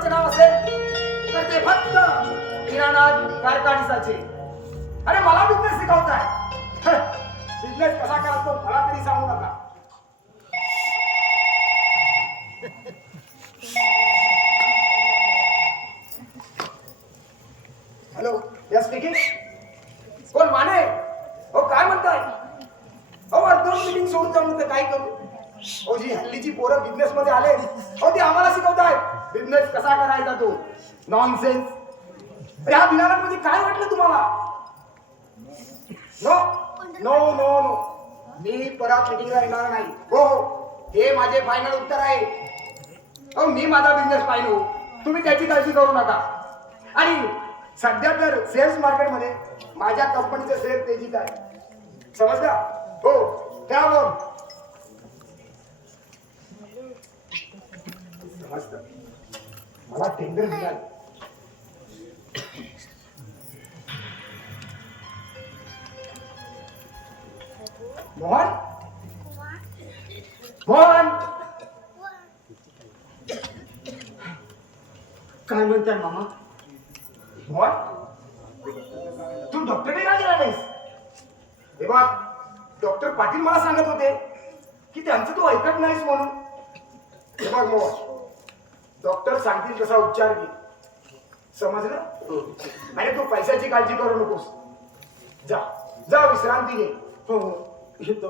उद्योगाचे नाव असेल तर ते फक्त किराणा कारखान्याचे. अरे मला बिझनेस शिकवताय, बिझनेस कसा करायचा मला तरी सांगू नका. Hello, yes speaking. कोण माने? हो काय म्हणताय? हो अर्धवट मीटिंग सोडून जाऊन तर काय करू? हो जी हल्लीची पोरं बिझनेस मध्ये आले, हो ते आम्हाला शिकवताय बिझनेस कसा करायचा. तो नॉनसेन्स. अरे हा दिनानाथ म्हणजे काय वाटलं तुम्हाला? नो नो नो नो, मी परत मीटिंगला येणार नाही. हो हे माझे फायनल उत्तर आहे. हो मी माझा बिझनेस पाहिलो, तुम्ही त्याची काळजी करू नका. आणि सध्या तर सेल्स मार्केटमध्ये माझ्या कंपनीचे शेअर तेजीत आहे, समजला? हो त्यावर समजतं. मला टेंडर मिळालं. मोहन मोहन काय म्हणताय मामा? मोहन तू डॉक्टरकडे का गेला नाहीस? हे बघ डॉक्टर पाटील मला सांगत होते की त्यांचं तू ऐकत नाहीस म्हणून. हे बघ मोहन, डॉक्टर सांगतील तसा उपचार घे, समजलं? आणि तू पैशाची काळजी करू नकोस. जा जा विश्रांती घे. हो हो घेतो.